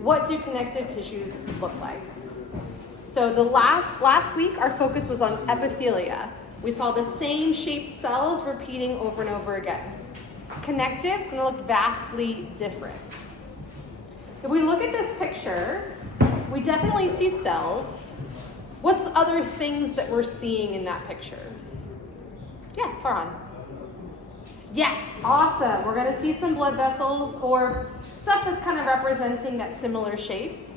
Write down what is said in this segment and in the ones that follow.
what do connective tissues look like? So the last week, our focus was on epithelia. We saw the same shaped cells repeating over and over again. Connective is going to look vastly different. If we look at this picture, we definitely see cells. What's other things that we're seeing in that picture? Yeah, Farhan. Yes, awesome. We're going to see some blood vessels or stuff that's kind of representing that similar shape.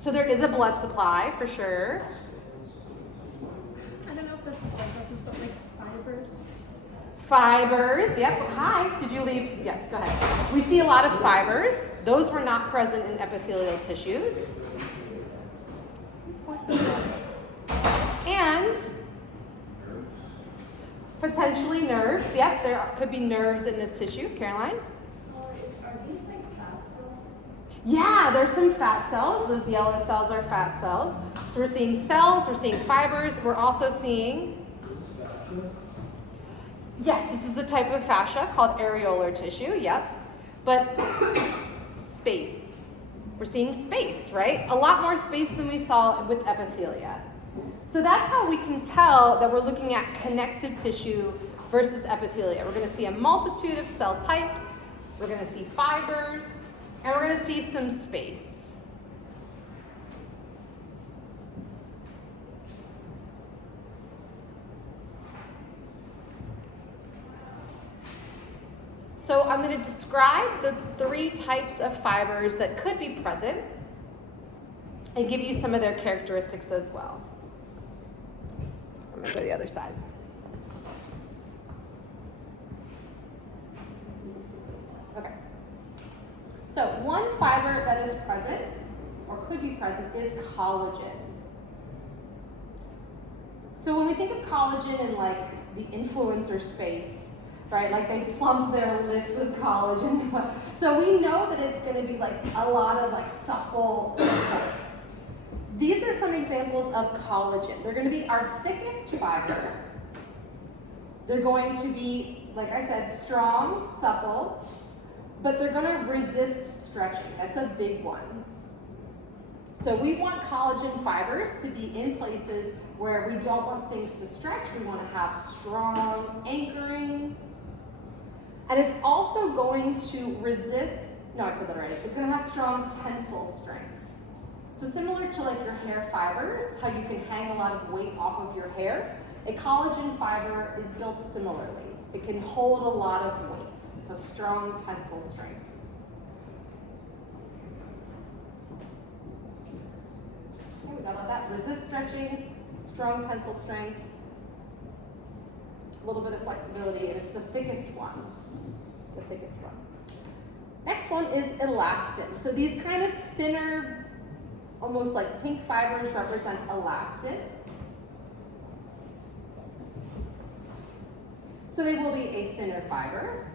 So there is a blood supply for sure. I don't know if that's blood vessels, but like fibers. Fibers, yep. Hi, did you leave? Yes, go ahead. We see a lot of fibers. Those were not present in epithelial tissues. And potentially nerves. Yep, there could be nerves in this tissue. Caroline? Are these like fat cells? Yeah, there's some fat cells. Those yellow cells are fat cells. So we're seeing cells, we're seeing fibers, we're also seeing, yes, this is the type of fascia called areolar tissue, yep. But space. We're seeing space, right? A lot more space than we saw with epithelia. So that's how we can tell that we're looking at connective tissue versus epithelia. We're going to see a multitude of cell types, we're going to see fibers, and we're going to see some space. So I'm going to describe the 3 types of fibers that could be present and give you some of their characteristics as well. I'm going to go to the other side. Okay. So one fiber that is present or could be present is collagen. So when we think of collagen in like the influencer space, right, like they plump their lips with collagen. So we know that it's going to be like a lot of like supple support. These are some examples of collagen. They're going to be our thickest fiber. They're going to be, like I said, strong, supple, but they're going to resist stretching. That's a big one. So we want collagen fibers to be in places where we don't want things to stretch. We want to have strong anchoring. And it's also going to resist, no, I said that already. It's going to have strong tensile strength. So similar to like your hair fibers, how you can hang a lot of weight off of your hair, a collagen fiber is built similarly. It can hold a lot of weight, so strong tensile strength. Okay, we got all that. Resist stretching, strong tensile strength, a little bit of flexibility, and it's the thickest one. The thickest one. Next one is elastin. So these kind of thinner, almost like pink fibers represent elastin. So they will be a thinner fiber.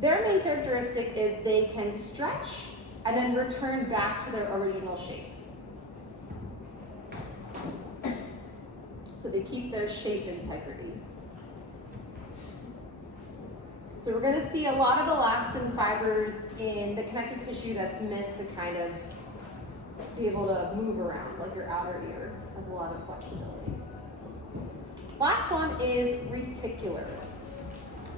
Their main characteristic is they can stretch and then return back to their original shape. So they keep their shape integrity. So we're going to see a lot of elastin fibers in the connective tissue that's meant to kind of be able to move around, like your outer ear has a lot of flexibility. Last one is reticular.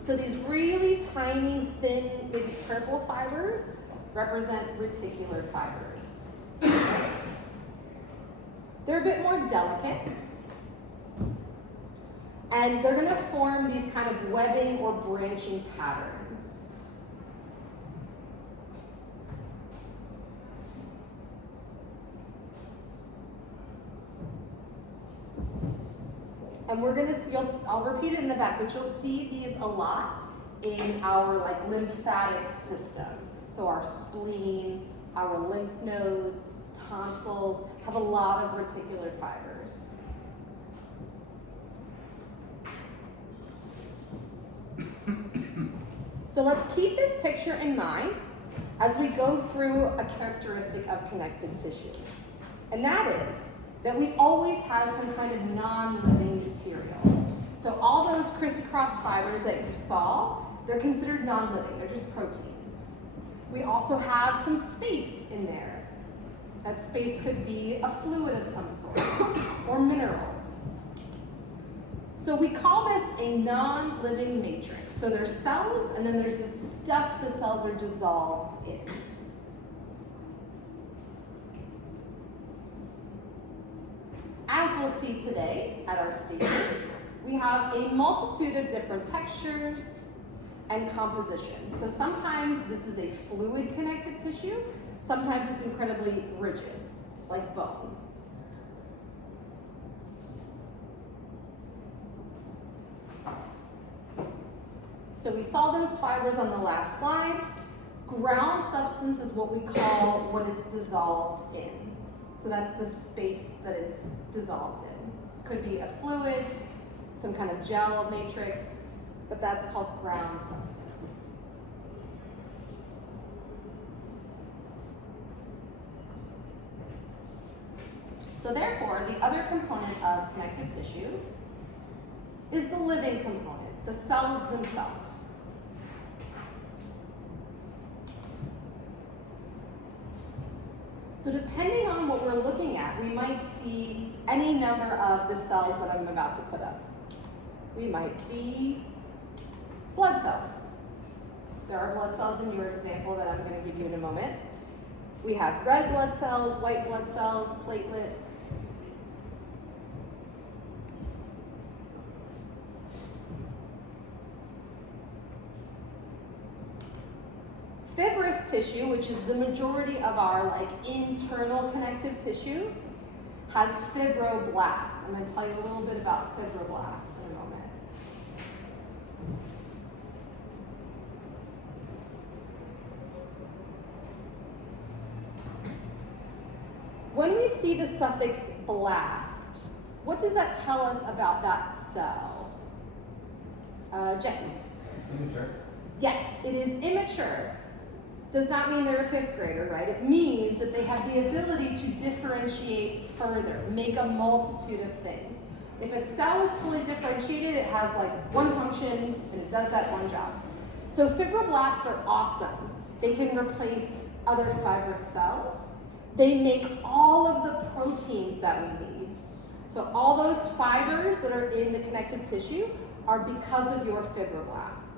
So these really tiny, thin, maybe purple fibers represent reticular fibers. They're a bit more delicate. And they're going to form these kind of webbing or branching patterns. And we're going to see, I'll repeat it in the back, but you'll see these a lot in our like lymphatic system. So our spleen, our lymph nodes, tonsils have a lot of reticular fibers. So let's keep this picture in mind as we go through a characteristic of connective tissue. And that is that we always have some kind of non-living material. So all those crisscross fibers that you saw, They're considered non-living, they're just proteins. We also have some space in there. That space could be a fluid of some sort, or minerals. So we call this a non-living matrix. So there's cells, and then there's this stuff the cells are dissolved in. As we'll see today at our stations, we have a multitude of different textures and compositions. So sometimes this is a fluid connective tissue, sometimes it's incredibly rigid, like bone. So we saw those fibers on the last slide. Ground substance is what we call what it's dissolved in. So that's the space that it's dissolved in. Could be a fluid, some kind of gel matrix, but that's called ground substance. So therefore, the other component of connective tissue is the living component, the cells themselves. So depending on what we're looking at, we might see any number of the cells that I'm about to put up. We might see blood cells. There are blood cells in your example that I'm going to give you in a moment. We have red blood cells, white blood cells, platelets. Fibrous tissue, which is the majority of our internal connective tissue, has fibroblasts. I'm going to tell you a little bit about fibroblasts in a moment. When we see the suffix blast, what does that tell us about that cell? Jesse? It's immature. Yes, it is immature. Does not mean they're a fifth grader, right? It means that they have the ability to differentiate further, make a multitude of things. If a cell is fully differentiated, it has one function and it does that one job. So fibroblasts are awesome. They can replace other fibrous cells. They make all of the proteins that we need. So all those fibers that are in the connective tissue are because of your fibroblasts.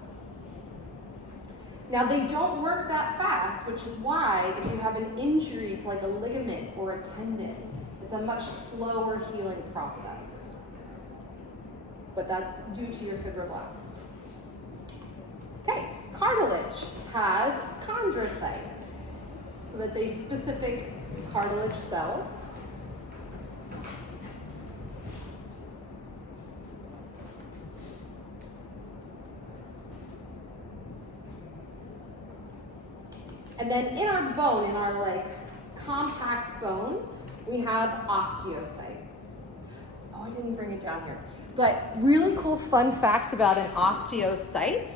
Now they don't work that fast, which is why if you have an injury to a ligament or a tendon, it's a much slower healing process. But that's due to your fibroblasts. Okay, cartilage has chondrocytes. So that's a specific cartilage cell. And then in our bone, in our compact bone, we have osteocytes. Oh, I didn't bring it down here. But really cool fun fact about an osteocyte.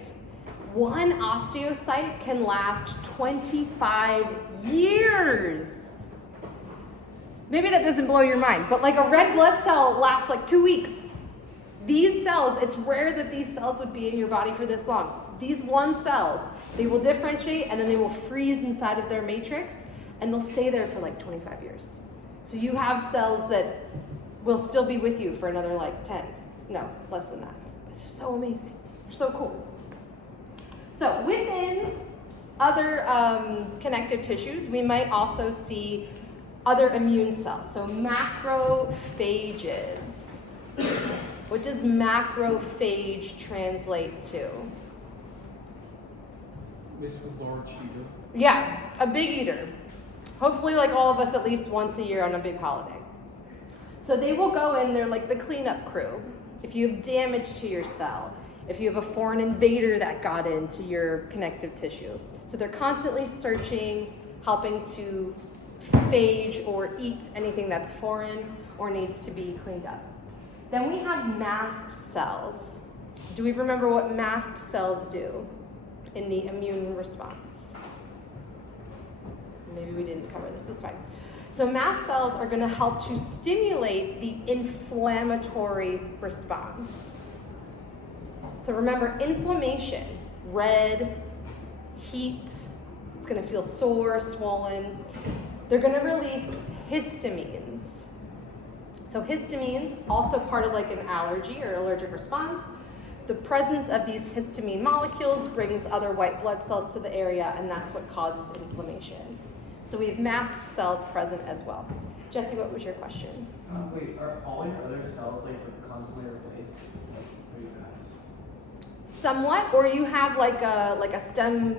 One osteocyte can last 25 years. Maybe that doesn't blow your mind, but a red blood cell lasts 2 weeks. These cells, it's rare that these cells would be in your body for this long. These one cells, they will differentiate and then they will freeze inside of their matrix and they'll stay there for 25 years. So you have cells that will still be with you for another 10, no, less than that. It's just so amazing. They're so cool. So within other connective tissues, we might also see other immune cells. So macrophages. What does macrophage translate to? Basically, large eater. Yeah, a big eater. Hopefully all of us at least once a year on a big holiday. So they will go in, they're the cleanup crew. If you have damage to your cell, if you have a foreign invader that got into your connective tissue. So they're constantly searching, helping to phage or eat anything that's foreign or needs to be cleaned up. Then we have mast cells. Do we remember what mast cells do in the immune response? Maybe we didn't cover this, that's fine. So mast cells are going to help to stimulate the inflammatory response. So remember, inflammation red, heat. It's gonna feel sore, swollen. They're gonna release histamines. So histamines, also part of like an allergy or allergic response. The presence of these histamine molecules brings other white blood cells to the area, and that's what causes inflammation. So we have mast cells present as well. Jesse, what was your question? Wait, are all your other cells like constantly replaced? Like pretty fast? Somewhat, or you have like a stem,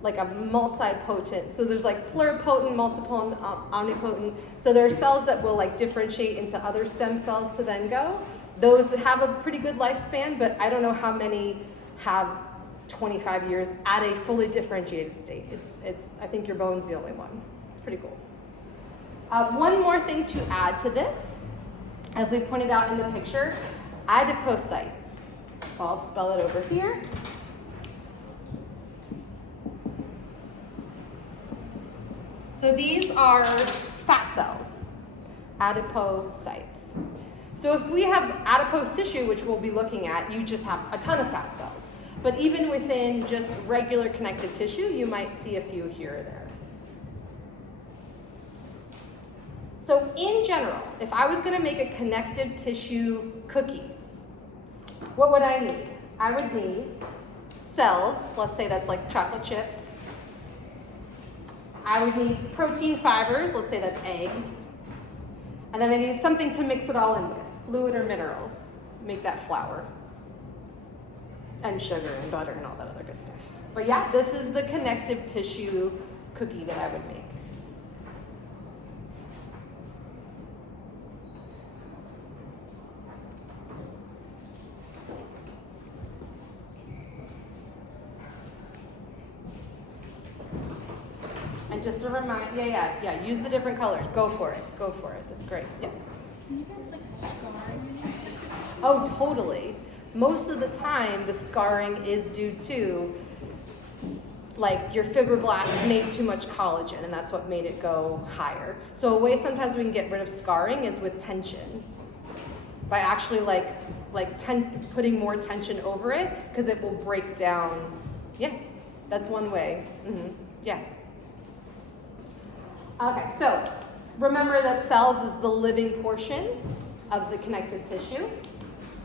like a multipotent. So there's like pluripotent, multipotent, omnipotent. So there are cells that will like differentiate into other stem cells to then go. Those have a pretty good lifespan, but I don't know how many have 25 years at a fully differentiated state. It's I think your bone's the only one. It's pretty cool. One more thing to add to this, as we pointed out in the picture, adipocytes. So I'll spell it over here. So these are fat cells, adipocytes. So if we have adipose tissue, which we'll be looking at, you just have a ton of fat cells. But even within just regular connective tissue, you might see a few here or there. So in general, if I was gonna make a connective tissue cookie, what would I need? I would need cells, let's say that's like chocolate chips. I would need protein fibers, let's say that's eggs. And then I need something to mix it all in with, fluid or minerals, make that flour. And sugar and butter and all that other good stuff. But yeah, this is the connective tissue cookie that I would make. And just a reminder, yeah, use the different colors. Go for it. That's great. Yes. Can you guys like scarring? Oh, totally. Most of the time, the scarring is due to like your fibroblasts made too much collagen, and that's what made it go higher. So a way sometimes we can get rid of scarring is with tension, by actually putting more tension over it, because it will break down. Yeah, that's one way. Yeah. Okay, so remember that cells is the living portion of the connective tissue.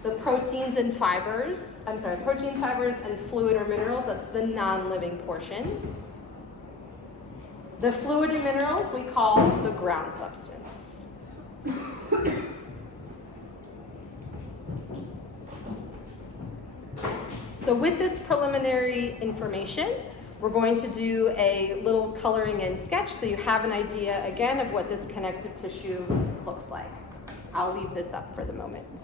The protein fibers and fluid or minerals, that's the non-living portion. The fluid and minerals we call the ground substance. So with this preliminary information, we're going to do a little coloring in sketch so you have an idea, again, of what this connective tissue looks like. I'll leave this up for the moment.